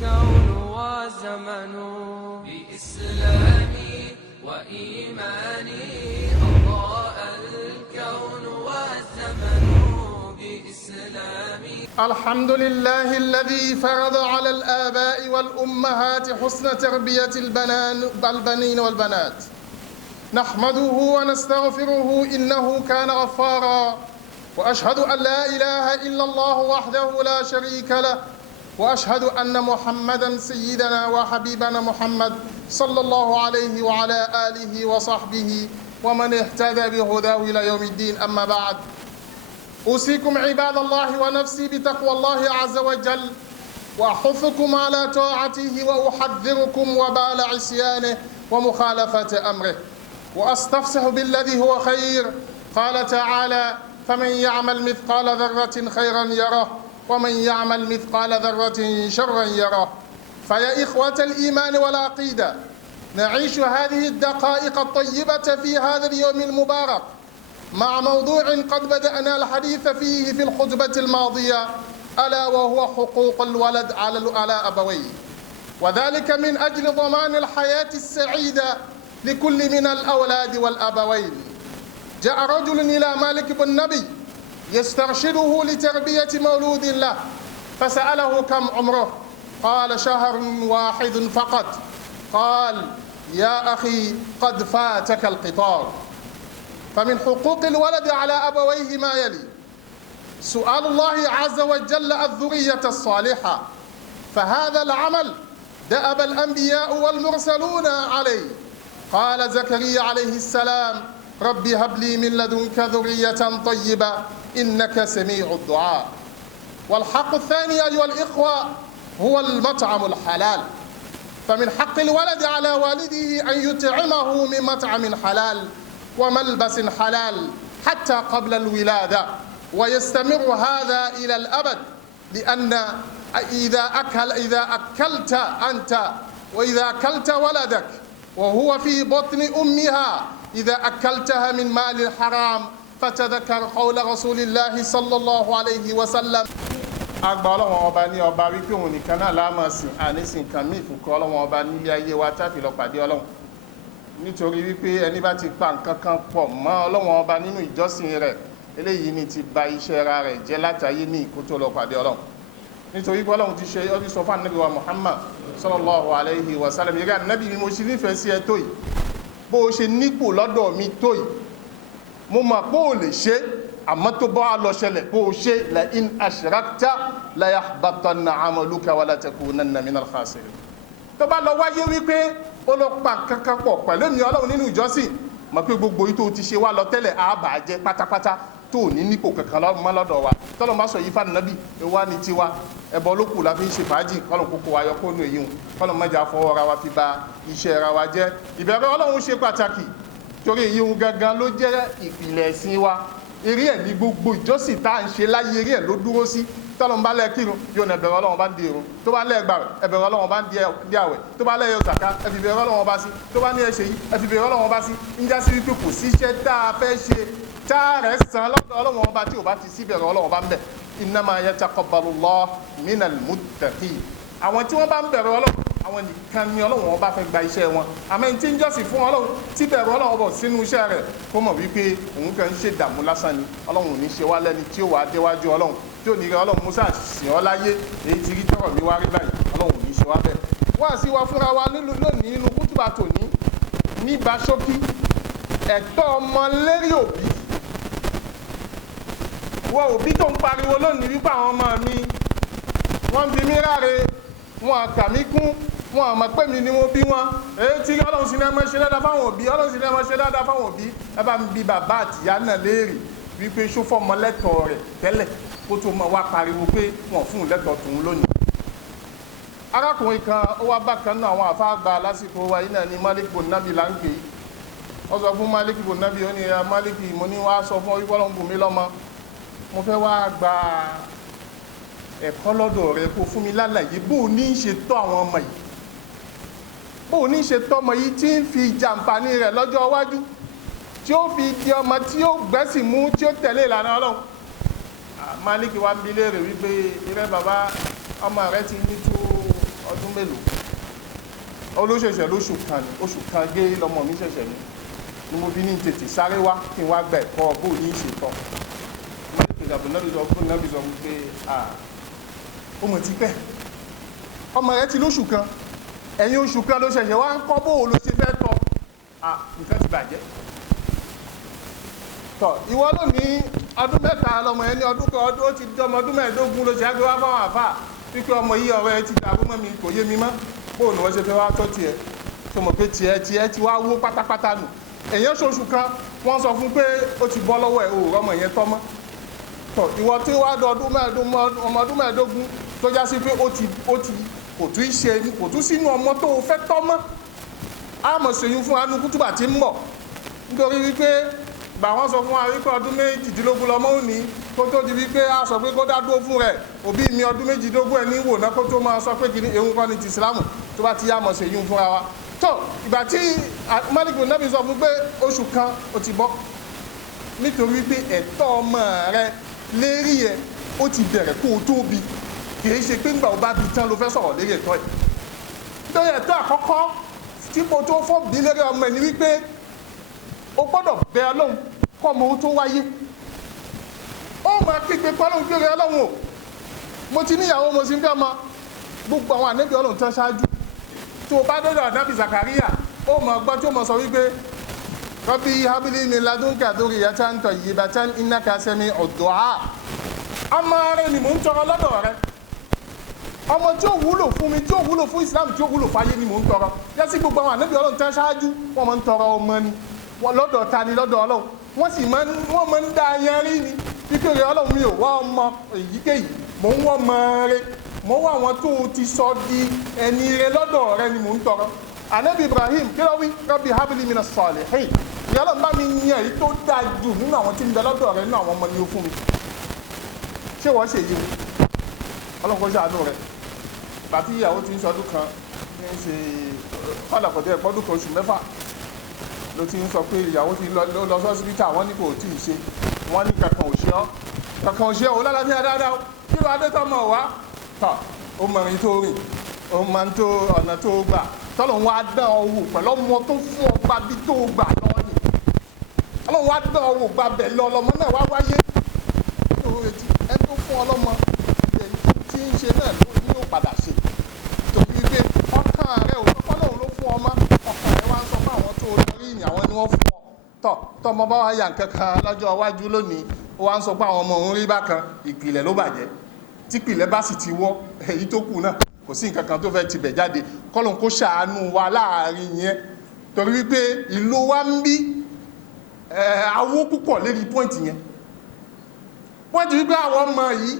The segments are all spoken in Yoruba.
الكون والزمن بإسلامي وإيماني أضاء الكون والزمن بإسلامي. الحمد لله الذي فرض على الآباء والأمهات حسن تربية البنين والبنات. نحمده ونستغفره إنه كان غفارا، وأشهد أن لا إله إلا الله وحده لا شريك له، وأشهد أن محمدا سيدنا وحبيبنا محمد صلى الله عليه وعلى آله وصحبه ومن اهتدى بهداه إلى يوم الدين. أما بعد، أوصيكم عباد الله ونفسي بتقوى الله عز وجل، وأحثكم على طاعته، وأحذركم وبال عصيانه ومخالفة أمره، وأستفسح بالذي هو خير. قال تعالى: فمن يعمل مثقال ذرة خيرا يره، ومن يعمل مثقال ذرة شرا يره. فيا إخوة الإيمان والعقيدة، نعيش هذه الدقائق الطيبة في هذا اليوم المبارك مع موضوع قد بدأنا الحديث فيه في الخطبة الماضية، ألا وهو حقوق الولد على أبويه، وذلك من أجل ضمان الحياة السعيدة لكل من الأولاد والأبوين. جاء رجل إلى مالك بن نبي يسترشده لتربية مولود له، فسأله: كم عمره؟ قال: شهر واحد فقط. قال: يا أخي قد فاتك القطار. فمن حقوق الولد على أبويه ما يلي: سؤال الله عز وجل الذرية الصالحة، فهذا العمل دأب الأنبياء والمرسلون عليه. قال زكريا عليه السلام: رب هب لي من لدنك ذرية طيبة إنك سميع الدعاء. والحق الثاني أيها الإخوة هو المطعم الحلال، فمن حق الولد على والده أن يطعمه من مطعم حلال وملبس حلال حتى قبل الولادة، ويستمر هذا إلى الأبد، لأن إذا أكلت أنت وإذا أكلت ولدك وهو في بطن أمها، إذا أكلتها من مال الحرام، فتذكر قول رسول الله صلى الله عليه وسلم. agba Ọlọ́run ọba ní ọba wípé òun nìkan náà láàmú sìn ànísìn kan míì fún kọ Ọlọ́run ọba nílé ayé wa táfi lọ pàdé Ọlọ́run, nítorí wípé ẹni bá ti pa nǹkan kan pọ̀ mọ́ Ọlọ́run ọba nínú ìjọsìn rẹ̀, eléyìí ni ti ba iṣẹ́ ara rẹ̀ jẹ́ látàyé ní ìkó tó lọ pàdé Ọlọ́run. Nítorí pé Ọlọ́run ti ṣe ọdún sọ fún ànábì wa Muhammad sallallahu alayhi wa sallam: yẹ́gá ànábì mi, mo ṣe nífẹ̀ẹ́ sí ẹ tó yìí, bó o ṣe nípò lọ́dọ̀ mi tó yìí, mo mọ̀ pé o lè ṣe, àmọ́ tó bá lọ ṣẹlẹ̀ pé o ṣe, la in ashrakta la yahbatanna amaluka wa la takunanna minal khasirin. Tó bá lọ wáyé wípé ó lọ pa kankan pọ̀ pẹ̀lú mi Ọlọ́run nínú ìjọsìn, mọ̀ pé gbogbo yìí tó ti ṣe wá lọ tẹ́lẹ̀ á bàjẹ́ pátápátá, tó ní nípò kankan mọ́ lọ́dọ̀ wa. Tọ́lọ́ máa sọ yìí fún ànábì, ewa ni tiwa, ẹbọ ló kù la fi ń ṣe fàájì, kọ́lọ̀ kókó wa yọ kó nù èyí hùn, kọ́lọ̀ mọ́jà fọwọ́ ra wa fi ba iṣẹ́ ra wa jẹ́. Ìbẹ̀rù Ọlọ́run ṣe pàtàkì, torí èyí hùn gangan ló jẹ́ ìpìlẹ̀ ẹ̀sìn wa. Eré ẹ̀ ní gbogbo ìjọsìn tá à ń ṣe láyé, eré ẹ̀ ló dúró sí. Tọ́lọ́ bá lẹ́ kírun, yóò nà ẹ̀bẹ̀rù Ọlọ́run bá ń di irun, tó bá lẹ́ gbààwẹ̀, ẹ̀bẹ̀rù Ọlọ́run bá ń di àwẹ̀, tó bá lẹ́ yọ zàká, ẹ fi bẹ̀rù Ọlọ́run bá sí, tó bá ní ẹ ṣe yìí, ẹ fi bẹ̀rù Ọlọ́run bá sí. ń já sí wípé kò sí iṣẹ́ tá a fẹ́ ṣe tá a rẹ̀ sàn lọ́dọ̀ Ọlọ́run ọba tí ò bá ti sí bẹ̀rù Ọlọ́run bá ń bẹ̀. Innama yataqabbalullahu minal muttaqin. Àwọn tí wọ́n bá ń bẹ̀rù Ọlọ́run, àwọn nìkan ni Ọlọ́run ọba fẹ́ gba iṣẹ́ wọn. àmọ́ ẹni tí ń jọ́sìn fún Ọlọ́run tí bẹ̀rù Ọlọ́run ọba sínú iṣẹ́ rẹ̀, kó mọ̀ wípé òun kàn ń ṣe dààmú lásán ni. Ọlọ́run ò ní ṣe wá lẹ́ni tí ó wà déwájú Ọlọ́run tí ò ní rẹ Ọlọ́run Musa sìn ọ́ láyé, èyí ti rí tọrọ mi wá rí báyìí, Ọlọ́run ò ní ṣe wá bẹ́ẹ̀. wá sí wa fúnra wa lónìí nínú kútùbà tòní ní basókí ẹ̀tọ́ ọmọ lérí òbí. wọ òbí tó ń pariwo lónìí wípé àwọn ọmọ mi wọ́n ń bi mí ráre, wọn kà mí kún, wọn àmọ́ pé mi ni mo bí wọn, èyí tí Ọlọ́run sì ní ẹ máa ṣe dáadáa fáwọn òbí, Ọlọ́run sì ní ẹ máa ṣe dáadáa fáwọn òbí. ẹ bá ń bi bàbá àtìyá náà léèrè wípé ṣófọ́ ọmọ lẹ́tọ̀ọ́ rẹ̀ tẹ́lẹ̀ kó tó máa wá pariwo pé wọ́n fún un lẹ́tọ̀ọ́ tòun lónìí. arákùnrin kan ó wá bákan náà àwọn àfa àgbà lásìkò wa yìí náà ní Malik bun Nabi là ń pè é. ó sọ fún Malik bun Nabi, ó ní ya Malik, mo ní wá sọ fún wípé Ọlọ́run bùn mí lọ́mọ, mo fẹ́ wá gba ẹ̀kọ́ lọ́dọ̀ rẹ kó fún mi lálàyé bó o ní í ṣe tọ́ àwọn ọmọ yìí, bó o ní í ṣe tọ́ ọmọ yìí tí ń fi jàǹfààní rẹ̀ lọ́jọ́ iwájú, tí ó fi di ọmọ tí ó gbẹ́sìn mú, tí ó tẹ̀lé ìlànà Ọlọ́run. Malik wá bi léèrè wípé ìrẹ́ bàbá, ọmọ rẹ ti ní tó ọdún mélòó olóṣèṣẹ̀ lóṣù kan ní oṣù kan gé lọmọ mi ṣẹ̀ṣẹ̀ ní mo fi ní tètè sáré wá kí n wá gbà ẹ̀kọ́ bó ní ìṣètọ́ mọ́lẹ́kẹ̀ẹ́ náà bí sọ pé ó mọ̀ ti pẹ́ ọmọ rẹ̀ ti lóṣù kan ẹ̀yìn oṣù kan ló ṣẹ̀ṣẹ̀ wá ń kọ́ bó ló ṣe fẹ́ tọ́ nǹkan ti bàjẹ́ tọ́ ìwọ ló ní ọdún mẹ́ta lọmọ ẹni ọdún kan ọdún ó ti dọmọ ọdún mẹ́ẹ̀ẹ́dógún ló ṣe á gbé wá fáwọn àfà wípé ọmọ yìí ọ̀rọ̀ ẹ ti dàrú mọ́ mi kò yé mi mọ́ bóun ni wọ́n ṣe fẹ́ wá tọ́ tiẹ̀ tó mọ̀ pé tiẹ̀ ti wá wó pátápátá nù èèyàn ṣoṣù kan wọ́n sọ fún pé ó ti bọ́ lọ́wọ́ ẹ̀ òòrọ̀ ọmọ yẹn tọ́ mọ́ tọ́ ìwọ tí wàá dọ ọmọ ọdún mẹ́ẹ̀ẹ́dógún tó já sí pé ó ti kò tún sínú ọmọ tó fẹ́ tọ́ mọ́ á mọ̀ ṣèyún fún anú kútùbà tí ń bọ̀ nítorí wípé gbà wọ́n sọ fún wa wípé ọdún méjìdínlógún lọmọ òní kó tó di wípé a sọ pé kó dá dúró fún rẹ̀ òbí mi ọdún méjìdínlógún ẹ̀ ní wò náà kó tó máa sọ pé kí ni ehun kọ́ ni ti ìsìlámù tó bá ti yá mọ̀ ṣèyún fúnra wa tó ìgbà tí Malik bin Nabi sọ fún pé oṣù kan ó ti bọ́ nítorí pé ẹ̀tọ́ ọmọ rẹ lérí ẹ ó ti bẹ̀rẹ̀ kó o tóbi kì í ṣe pé ńgbà ó bá bi tán ló fẹ́ sọ̀rọ̀ lérí ẹ̀tọ́ ẹ̀ nítorí ẹ̀tọ́ àkọ́kọ́ tí mo tó fọ́ bí lérí ọmọ ẹ̀ ni wípé o gbọ́dọ̀ bẹ Ọlọ́run kọ́ ọmọ tó wáyé ó máa kígbe pọ́lọ́run gbére Ọlọ́run o mo ti níyàwó mo sì ń fẹ́ ọmọ gbogbo àwọn ànábì Ọlọ́run tán ṣáájú tó o bá dọ́dọ̀ ànábì Zakaria ó mọ̀ gbọ́ tí ó mọ̀ sọ wípé Rabbi habli min ladunka dhurriyatan tayyibatan innaka sami'ud du'a ọmọ rẹ ni mò ń tọrọ lọ́dọ̀ rẹ ọmọ tí ó wúlò fún mi tí ó wúlò fún Islam tí ó wúlò fáyé ni mò ń tọrọ yẹ́sí gbogbo àwọn ànábì Ọlọ́run tán ṣáájú wọ́n máa ń tọrọ ọmọ ni lọ́dọ̀ ta ni lọ́dọ̀ Ọlọ́run wọ́n sì máa ń dá yẹn rí ni kíkéré Ọlọ́run mi ò wá ọmọ èyíkéyìí mò ń wọ́n mọ rẹ mò ń wá àwọn tó ti sọ di ẹni rẹ lọ́dọ̀ rẹ ni mò ń tọrọ ànábì Ibrahim kí ló wí Rabbi habli minas salihin ìyá Ọlọ́run bá mi yan èyí tó dáa jù nínú àwọn tí ń bẹ lọ́dọ̀ rẹ nínú àwọn ọmọ ni ó fún mi ṣé wọ́n ṣe yìí Ọlọ́run kó ṣàánú rẹ bàtí ìyàwó ti ń sọdún kan ní ń ṣe kọ́dàkọ̀dẹ́ ẹ̀kọ́dún kan oṣù mẹ́fà ló ti ń sọ pé ìyàwó ti lọ sọ́sibítà wọ́n ní kò tí ì ṣe wọ́n ní kankan ò ṣe ọ́ lálàáfíà dáadáa kí ló adé tọ́ mọ̀ wá tọ́ ó mọ̀rin tó rìn ó máa ń tó ọ̀nà tó gbà tọ́lọ́run wá dán ọ wò pẹ̀lú ọmọ tó fún ọ gba bí tó gbà lọ́wọ́ ni Ọlọ́run wá dán ọ wò gba bẹ̀ lọ lọ́mọ náà wá wáyé ẹni tó fún ọ lọ́mọ tí ń ṣe náà ló ní ó padà ṣe torí wípé ọkàn rẹ ò sọ fọ́lọ́run ló fún ọmọ ọkàn rẹ wá ń sọ fún àwọn tó lórí ìyìn àwọn ni wọ́n fún ọ tọmọ bá wá yà nǹkan kan lọ́jọ́ iwájú lónìí ó wá ń sọ pé àwọn ọmọ òun rí bákan ìpìlẹ̀ ló bàjẹ́ tí ìpìlẹ̀ bá sì ti wọ́ èyí tó kù náà kò sí nǹkan kan tó fẹ́ tibẹ̀ jáde kọ́lọ́n kó ṣàánú wa láàrin yẹn torí wípé ìlú wa ń bí awó púpọ̀ lérí pọ́ìntì yẹn pọ́ìntì wípé àwọn ọmọ yìí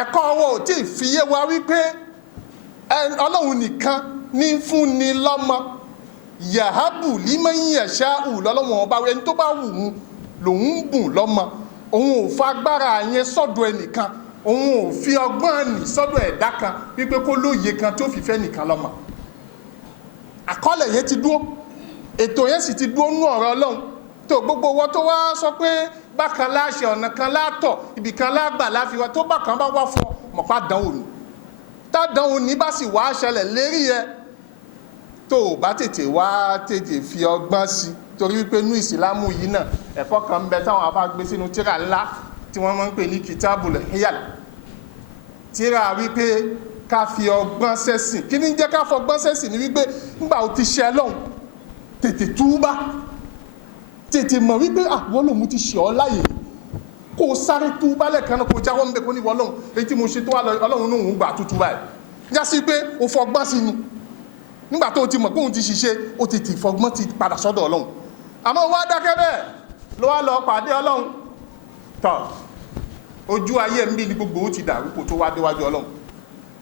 ẹ̀kọ́ ọwọ́ ò tí ì fi yé wa wípé Ọlọ́run nìkan ní fún ni lọ́mọ yahabu liman yasha'u lọ́lọ́wọ́n ọba ẹni tó bá wù ú lòun ń bùn lọ́mọ òun ò fagbára yẹn sọ́dọ̀ ẹnìkan òun ò fi ọgbọ́n nì sọ́dọ̀ ẹ̀dá kan wípé kó lóye kan tó fi fẹ́ nìkan lọ́mọ àkọọ́lẹ̀ yẹn ti dúró ètò yẹn sì ti dúró nú ọ̀rọ̀ Ọlọ́run tó gbogbo wọn tó wá sọ pé bákan láṣẹ ọ̀nà kan látọ̀ ibìkan lágbà láfiwá tó bákan bá wá fún ọ mọ̀pá dánwò ní tádánwò ní bá sì wá ṣẹlẹ̀ lérí ẹ tó o bá tètè fi ọgbọ́n sí torí wípé nú ìsìlámù yìí náà ẹ̀kọ́ kan ń bẹ táwọn afá gbé sínú tírà ńlá tí wọ́n máa ń pè ní kitabul hiyal tírà wípé ká fi ọgbọ́n sẹ́sìn kí ní jẹ́ ká fọgbọ́n sẹ́sìn ní wípé nígbà ó ti ṣẹ lọ́hùn tètè túbá tètè mọ̀ wípé àwọn olóhùn ti ṣe ọ́ láyè kó o sáré túbá lẹ́ẹ̀kan náà kó o jáwọ́ ń bẹ kó ní wọ́n lọ́hùn èyí tí mo ṣe tó wà lọ Ọlọ́run náà ń gbà tútù báyìí já sí pé o fọgbọ́n sí ni nígbà tó o ti mọ̀ pé òun ti ṣiṣẹ́ o tètè fọgbọ́n ti padà sọ́dọ̀ Ọlọ́run àmọ́ wá dákẹ́ bẹ́ẹ̀ ló wá lọ pàdé Ọlọ́run tọ̀ ojú ayé ń bí ní gbogbo ó ti dàrú kó tó wá déwájú Ọlọ́run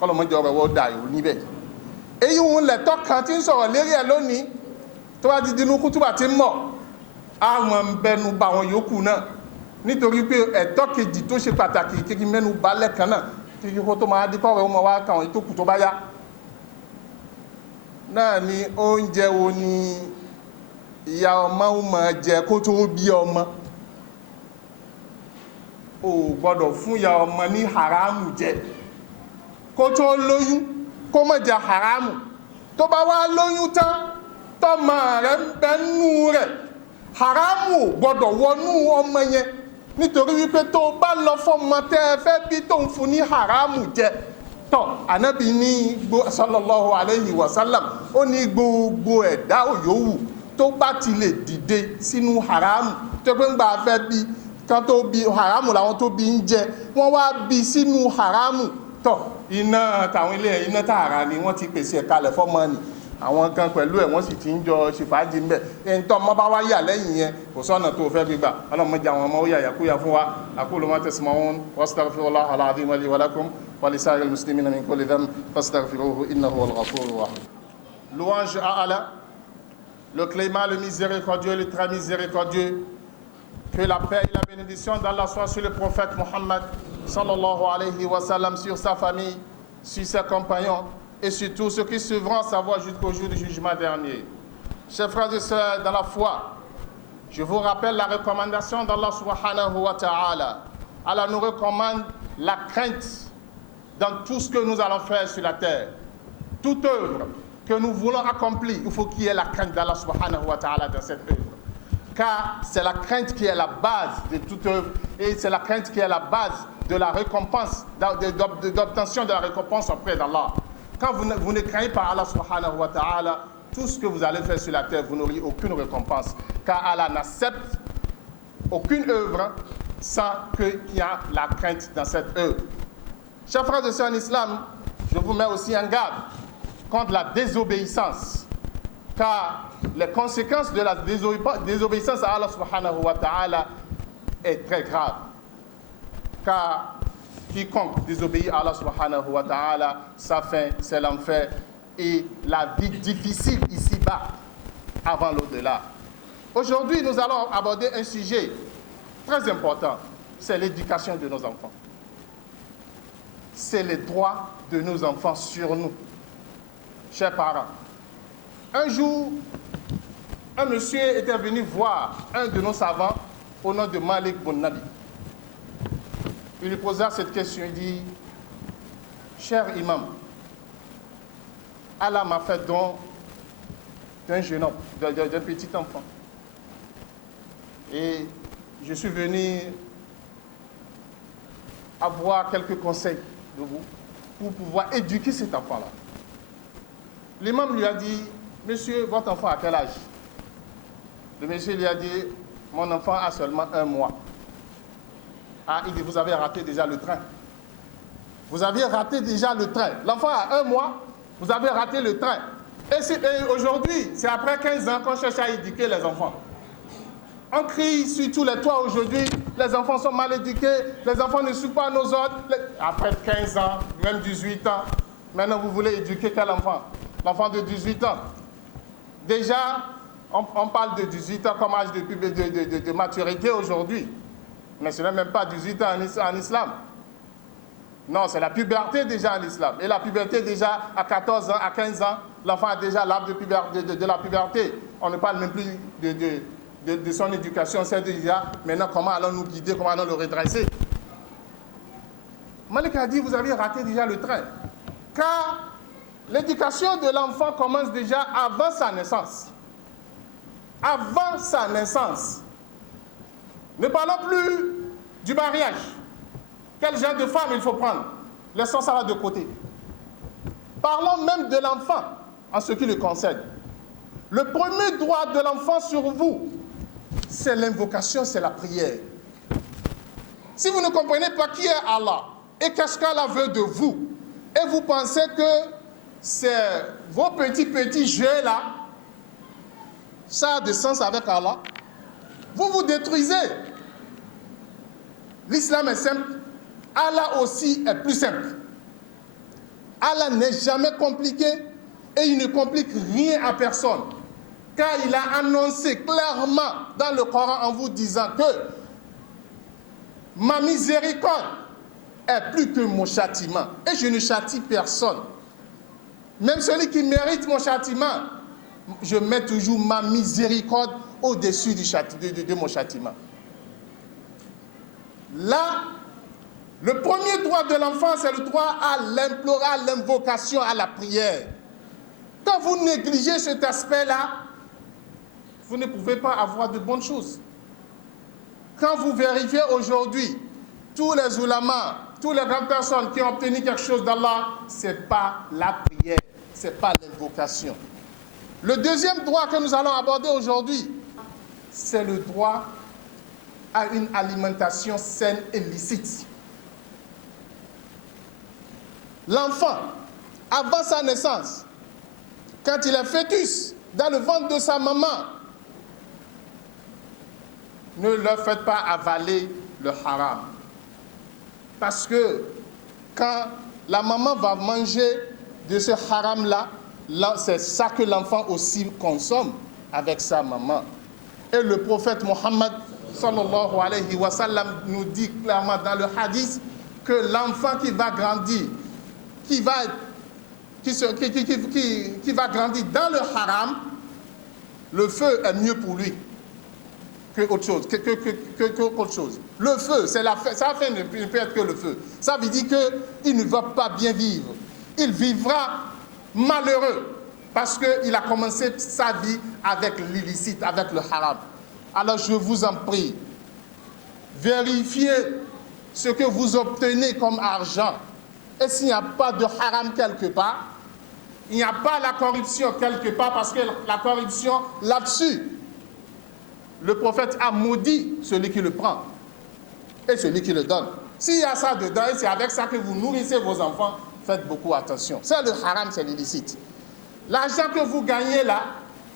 kọ́lọ́mọdé ọ̀rọ̀ wọ́n dà ìrù níbẹ̀ èyí òun lẹ̀tọ́ kan tí ń sọ̀rọ̀ lérí ẹ̀ lónìí tó wá ti dinú kútùbà tí ń mọ̀ àwọn ń bẹnu bá àwọn yòókù náà nítorí pé ẹ̀tọ́ kejì tó ṣe pàtàkì kékeré mẹ́nu bá lẹ́kan náà kékeré kó tó máa dí kọ́rọ̀ ọmọ wa káwọn ìtókù tó bá yá náà ni oúnjẹ wo ni ìyá ọmọ ó máa jẹ kó tó bí ọmọ o gbọ́dọ̀ fún ìyá ọmọ ní haramu jẹ kó tó lóyún kó má jẹ haramu tó bá wá lóyún tán tọ́mọ rẹ̀ ń bẹ nínú rẹ̀ haramu ò gbọ́dọ̀ wọnú ọmọ yẹn nítorí wípé tó bá lọ fọmọ tẹ́ ẹ fẹ́ bí tó ń fún ní haramu jẹ tọ́ ànábì ní sallallahu alayhi wa sallam ó ní gbogbo ẹ̀dá òyòwù tó bá ti lè dìde sínú haramu tó pé ń gbà fẹ́ bí kan tó bí haramu làwọn tó bí ń jẹ wọ́n wá bí sínú haramu tọ́ iná tàwọn ilé iná tààrà ni wọ́n ti pèsè ẹ̀kalẹ̀ fọ́mọ ni àwọn kan pẹ̀lú ẹ̀ wọ́n sì ti ń jọ ṣèfàájì ń bẹ̀ ẹni tó ọmọ bá wá yà lẹ́yìn yẹn kò sọ́nà tó fẹ́ gbígbà ọlọ́mọdé àwọn ọmọ ó yà yàkúyà fún wa aqulu ma tasma'un wastaghfirullaha al-azim li wa lakum wa li sa'iril muslimina min kulli dhanb fastaghfiruhu innahu huwal ghafurur rahim. Louange à Allah, le clément, le miséricordieux, le très miséricordieux. Que la paix et la bénédiction d'Allah soient sur le prophète Mohammed sallallahu alayhi wa sallam, sur sa famille, sur ses compagnons et sur tous ceux qui suivront sa voie jusqu'au jour du jugement dernier. Chers frères et sœurs dans la foi, je vous rappelle la recommandation d'Allah subhanahu wa ta'ala. Allah nous recommande la crainte dans tout ce que nous allons faire sur la terre. Toute œuvre que nous voulons accomplir, il faut qu'il y ait la crainte d'Allah subhanahu wa ta'ala dans cette œuvre. Car c'est la crainte qui est la base de toute œuvre et c'est la crainte qui est la base de la récompense, d'obtention de la récompense auprès d'Allah. Quand vous ne craignez pas Allah subhanahu wa ta'ala, tout ce que vous allez faire sur la terre, vous n'aurez aucune récompense. Car Allah n'accepte aucune œuvre sans qu'il y ait la crainte dans cette œuvre. Chers frères et sœurs en islam, je vous mets aussi en garde contre la désobéissance. Car les conséquences de la désobéissance à Allah subhanahu wa ta'ala est très grave. Car quiconque désobéit à Allah subhanahu wa ta'ala, sa fin c'est l'enfer et la vie difficile ici-bas avant l'au-delà. Aujourd'hui, nous allons aborder un sujet très important, c'est l'éducation de nos enfants. C'est les droits de nos enfants sur nous, chers parents. Un jour, un monsieur était venu voir un de nos savants au nom de Malik bin Nabi. Il lui posa cette question, il dit, cher imam, Allah m'a fait don d'un jeune homme, d'un petit enfant. Et je suis venu avoir quelques conseils de vous pour pouvoir éduquer cet enfant-là. L'imam lui a dit, monsieur, votre enfant a quel âge? Le monsieur lui a dit, mon enfant a seulement 1 mois. Ah, il dit, vous avez raté déjà le train. Vous avez raté déjà le train. L'enfant a 1 mois, vous avez raté le train. Et aujourd'hui, c'est après 15 ans qu'on cherche à éduquer les enfants. On crie sur tous les toits aujourd'hui, les enfants sont mal éduqués, les enfants ne suivent pas nos ordres. Après 15 ans, même 18 ans, maintenant vous voulez éduquer quel enfant? L'enfant de 18 ans. Déjà, on parle de 18 ans comme âge de maturité aujourd'hui. Mais ce n'est même pas 18 ans en islam. Non, c'est la puberté déjà en islam. Et la puberté déjà à 14 ans, à 15 ans, l'enfant a déjà l'âge de la puberté. On ne parle même plus de son éducation. C'est déjà maintenant comment allons-nous guider, comment allons-nous le redresser. Malik a dit, vous avez raté déjà le train. Car l'éducation de l'enfant commence déjà avant sa naissance. Avant sa naissance. Ne parlons plus du mariage. Quel genre de femme il faut prendre? Laissons ça là de côté. Parlons même de l'enfant en ce qui le concerne. Le premier droit de l'enfant sur vous, c'est l'invocation, c'est la prière. Si vous ne comprenez pas qui est Allah et qu'est-ce qu'Allah veut de vous, et vous pensez que c'est vos petits jeux là, ça a de sens avec Allah, vous vous détruisez. L'islam est simple, Allah aussi est plus simple. Allah n'est jamais compliqué et il ne complique rien à personne. Car il a annoncé clairement dans le Coran en vous disant que ma miséricorde est plus que mon châtiment. Et je ne châtie personne. Même celui qui mérite mon châtiment, je mets toujours ma miséricorde au-dessus de mon châtiment. Là, Le premier droit de l'enfant, c'est le droit à l'implorer, à l'invocation, à la prière. Quand vous négligez cet aspect-là, vous ne pouvez pas avoir de bonnes choses. Quand vous vérifiez aujourd'hui, tous les ulamas, toutes les grandes personnes qui ont obtenu quelque chose d'Allah, ce n'est pas la prière, ce n'est pas l'invocation. Le deuxième droit que nous allons aborder aujourd'hui, c'est le droit à une alimentation saine et licite. L'enfant, avant sa naissance, quand il est fœtus dans le ventre de sa maman, ne leur faites pas avaler le haram. Parce que quand la maman va manger de ce haram-là, c'est ça que l'enfant aussi consomme avec sa maman. Et le prophète Mohammed sallallahu alayhi wa sallam nous dit clairement dans le hadith que l'enfant qui va grandir, qui va grandir dans le haram, le feu est mieux pour lui que autre chose, qu'autre chose. Le feu, ça ne peut être que le feu. Ça veut dire qu'il ne va pas bien vivre. Il vivra malheureux parce qu'il a commencé sa vie avec l'illicite, avec le haram. Alors je vous en prie, vérifiez ce que vous obtenez comme argent. Et s'il n'y a pas de haram quelque part, il n'y a pas la corruption quelque part, parce que la corruption là-dessus, le prophète a maudit celui qui le prend et celui qui le donne. S'il y a ça dedans et c'est avec ça que vous nourrissez vos enfants, faites beaucoup attention. C'est le haram, c'est l'illicite. L'argent que vous gagnez là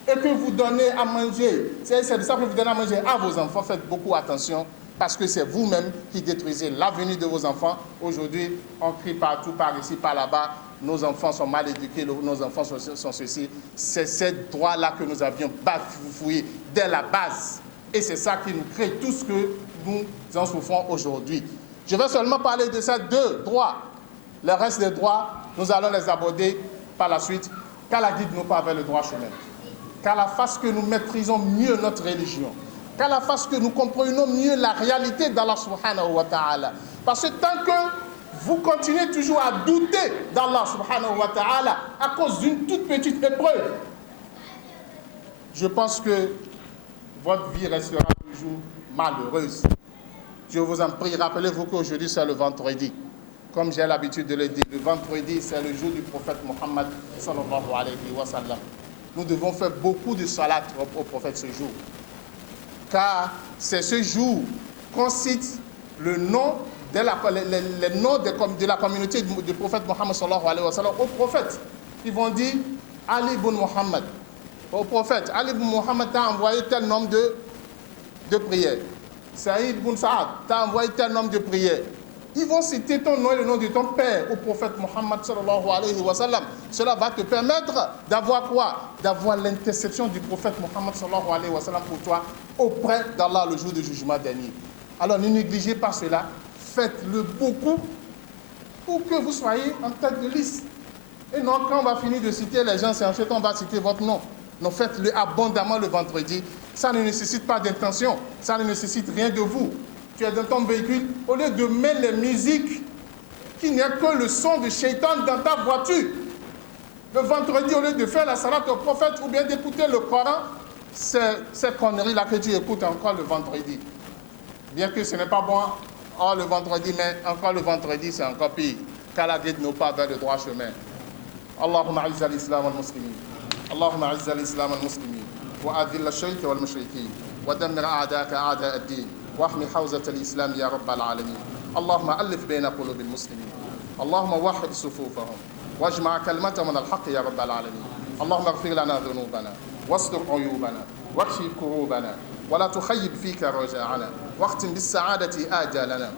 et que vous donnez à manger, c'est de ça que vous donnez à manger à vos enfants, faites beaucoup attention parce que c'est vous-même qui détruisez l'avenir de vos enfants. Aujourd'hui, on crie partout, par ici, par là-bas, nos enfants sont mal éduqués, nos enfants sont ceci. C'est ces droits-là que nous avions bafouillés dès la base. Et c'est ça qui nous crée tout ce que nous en souffrons aujourd'hui. Je vais seulement parler de ces deux droits. Le reste des droits, nous allons les aborder par la suite. Qu'Allah guide nos pas vers le droit chemin. Qu'Allah fasse que nous maîtrisons mieux notre religion. Qu'Allah fasse que nous comprenions mieux la réalité d'Allah subhanahu wa ta'ala. Parce que tant que vous continuez toujours à douter d'Allah subhanahu wa ta'ala à cause d'une toute petite épreuve, je pense que votre vie restera toujours malheureuse. Je vous en prie, rappelez-vous qu'aujourd'hui c'est le vendredi. Comme j'ai l'habitude de le dire, le vendredi c'est le jour du prophète Mohammed sallallahu alayhi wa sallam. Nous devons faire beaucoup de salat au prophète ce jour. Car c'est ce jour qu'on cite le nom les noms de la communauté du prophète Mohammed sallallahu alayhi wa sallam au prophète. Ils vont dire Ali ibn Muhammad. Au prophète, Ali ibn Muhammad t'a envoyé tel nombre de prières. Saïd ibn Saad t'a envoyé tel nombre de prières. Ils vont citer ton nom et le nom de ton père au prophète Mohammed sallallahu alayhi wa sallam. Cela va te permettre d'avoir quoi? D'avoir l'intercession du prophète Mohammed sallallahu alayhi wa sallam pour toi auprès d'Allah le jour du jugement dernier. Alors ne négligez pas cela. Faites-le beaucoup pour que vous soyez en tête de liste. Et non, quand on va finir de citer les gens, c'est ensuite on va citer votre nom. Non, faites-le abondamment le vendredi. Ça ne nécessite pas d'intention. Ça ne nécessite rien de vous. Tu es dans ton véhicule, au lieu de mettre les musiques qui n'est que le son de Shaitan dans ta voiture, le vendredi, au lieu de faire la salade au prophète ou bien d'écouter le Coran, c'est ces conneries-là que tu écoutes encore le vendredi. Bien que ce n'est pas bon le vendredi, mais encore le vendredi, c'est encore pire. Qu'Allah guide nos pas vers le droit chemin. Allahumma a'izza al-islam wal-muslimin. Allahumma a'izza al-islam wal-muslimin. Wa adhilla ash-shirka wal-mushrikin. Wa dammir a'da'aka a'da' ad-din. واحمي حوزة الإسلام يا رب العالمين. اللهم ألف بين قلوب المسلمين. اللهم وحد صفوفهم واجمع كلمتهم من الحق يا رب العالمين. اللهم اغفر لنا ذنوبنا واستر عيوبنا واكشف كروبنا ولا تخيب فيك رجاءنا واختم بالسعادة آجالنا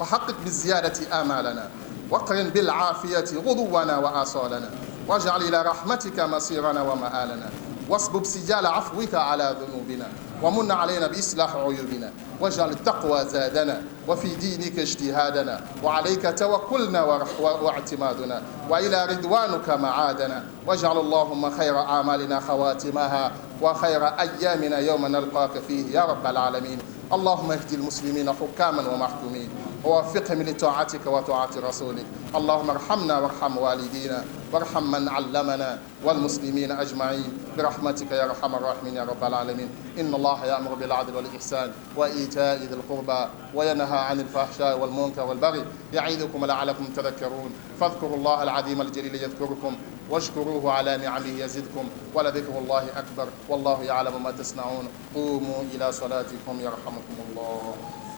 وحقق بالزيادة آمالنا واقرن بالعافية غدونا وآصالنا واجعل إلى رحمتك مصيرنا ومآلنا واصبب سجال عفوك على ذنوبنا ومن علينا بإصلاح عيوبنا واجعل التقوى زادنا وفي دينك اجتهادنا وعليك توكلنا واعتمادنا وإلى رضوانك معادنا واجعل اللهم خير أعمالنا خواتمها وخير أيامنا يوم نلقاك فيه يا رب العالمين. اللهم اهد المسلمين حكاما ومحكومين ووفقهم لطاعتك وطاعة رسولك. اللهم ارحمنا وارحم والدينا وارحم من علمنا والمسلمين أجمعين برحمتك يا أرحم الراحمين يا رب العالمين. إن الله يأمر بالعدل والإحسان وإيتاء ذي القربى وينهى عن الفحشاء والمنكر والبغي يعظكم لعلكم تذكرون. فاذكروا الله العظيم الجليل يذكركم واشكروه على نعمه يزدكم ولذكر الله أكبر والله يعلم ما تصنعون. قوموا إلى صلاتكم يرحمكم الله.